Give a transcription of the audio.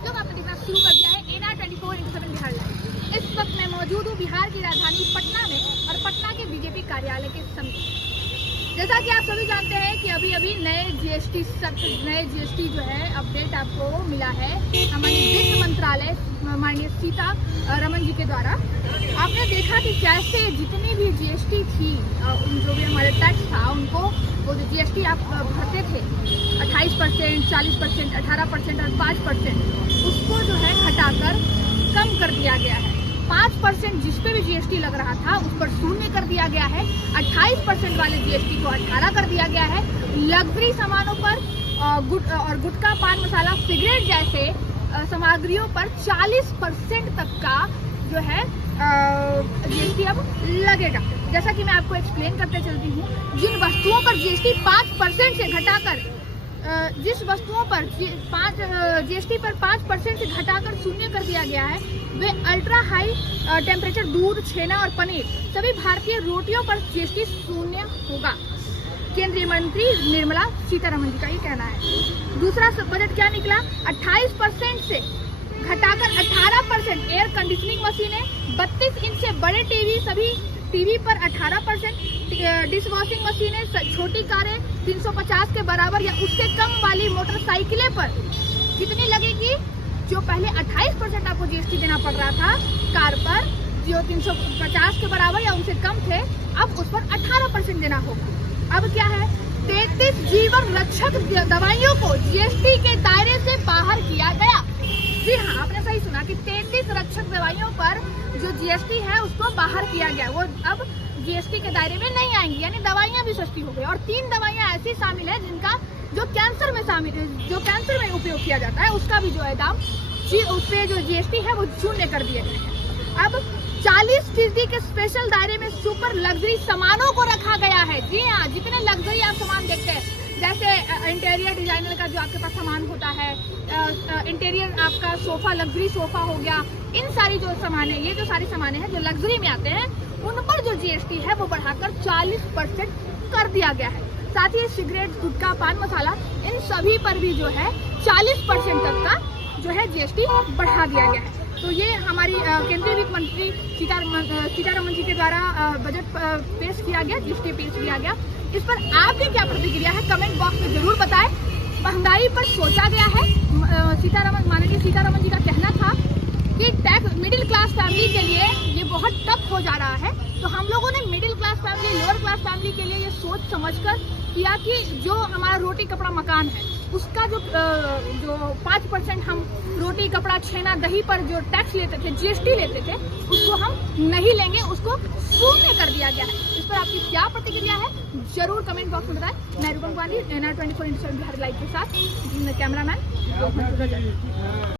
आप लोग आपने देखना शुरू कर दिया है NR 24/7 बिहार लाइव। इस वक्त मैं मौजूद हूँ बिहार की राजधानी पटना में और पटना के बीजेपी कार्यालय के समीप। जैसा कि आप सभी जानते हैं कि अभी नए जीएसटी जो है अपडेट आपको मिला है हमारी वित्त मंत्रालय माननीय सीतारमण जी के द्वारा। आपने देखा कि कैसे जितनी भी जीएसटी थी, जो भी हमारे टैक्स था, उनको वो जो जीएसटी आप भरते थे 28%, 40%, 18% और 5%, उसको जो है घटाकर कम कर दिया गया है। 5% जिस पे भी जीएसटी लग रहा था उस पर शून्य कर दिया गया है। 28% वाले जीएसटी को 18 कर दिया गया है। लग्जरी सामानों पर गुटखा, पान मसाला, सिगरेट जैसे सामग्रियों पर 40% तक का जो है जीएसटी अब लगेगा। जैसा कि मैं आपको एक्सप्लेन करते चलती हूँ, जिन वस्तुओं पर जीएसटी 5% से घटाकर जिस वस्तुओं पर जीएसटी पर 5% से घटाकर शून्य कर दिया गया है, वे अल्ट्रा हाई टेम्परेचर दूध, छेना और पनीर, सभी भारतीय रोटियों पर जीएसटी शून्य होगा। केंद्रीय मंत्री निर्मला सीतारमण जी का ये कहना है। दूसरा बजट क्या निकला? 28% से घटाकर 18%। एयर कंडीशनिंग मशीनें, 32 इंच से बड़े टीवी, सभी टीवी पर 18%। डिश वॉशिंग मशीनें, छोटी कारें 350 के बराबर या उससे कम वाली मोटरसाइकिलें पर कितनी लगेगी? जो पहले 28% आपको जीएसटी देना पड़ रहा था कार पर, जो 350 के बराबर या उनसे कम थे, अब उस पर 18% देना होगा। अब क्या है? 33 जीवन रक्षक दवाइयों को जीएसटी के दायरे से बाहर किया गया। जी हाँ, आपने सही सुना कि 33 रक्षक दवाइयों पर जो जीएसटी है उसको बाहर किया गया, वो अब जीएसटी के दायरे में नहीं आएंगी, यानी दवाइयाँ भी सस्ती हो गई। और 3 दवाइयाँ ऐसी शामिल है जिनका जो कैंसर में उपयोग किया जाता है, उसका भी जो है दाम उस पे जो जीएसटी है वो शून्य कर दिए गए हैं। अब 40% के स्पेशल दायरे में सुपर लग्जरी सामानों को रखा गया है। जी हाँ, जितने लग्जरी आप सामान देखते हैं, जैसे इंटीरियर डिजाइनर का जो आपके पास सामान होता है, इंटीरियर आपका सोफा, लग्जरी सोफा हो गया, इन सारी जो सामान है, ये जो सारी सामान है जो लग्जरी में आते हैं, उन पर जो जीएसटी है वो बढ़ाकर 40% कर दिया गया है। साथ ही सिगरेट, गुटखा, पान मसाला, इन सभी पर भी जो है 40% तक का जो है जीएसटी बढ़ा दिया गया है। तो ये हमारी केंद्रीय वित्त मंत्री सीतारमण जी के द्वारा बजट पेश किया गया, जीएसटी पेश किया गया। इस पर आपकी क्या प्रतिक्रिया है कमेंट बॉक्स में जरूर बताएं। महंगाई पर सोचा गया है। माननीय सीतारमण जी का कहना था कि टैक्स मिडिल क्लास फैमिली के लिए ये बहुत टफ हो जा रहा है, तो हम लोगों ने middle class family, lower class family के लिए ये सोच समझकर किया कि जो हमारा रोटी कपड़ा मकान है उसका जो 5% हम रोटी कपड़ा छेना दही पर जो टैक्स लेते थे, जीएसटी लेते थे, उसको हम नहीं लेंगे, उसको शून्य कर दिया गया है। इस पर आपकी क्या प्रतिक्रिया है जरूर कमेंट बॉक्स में बताएं। मैं रूपम गांधी NR 24/7 बिहार लाइव के साथ कैमरामैन।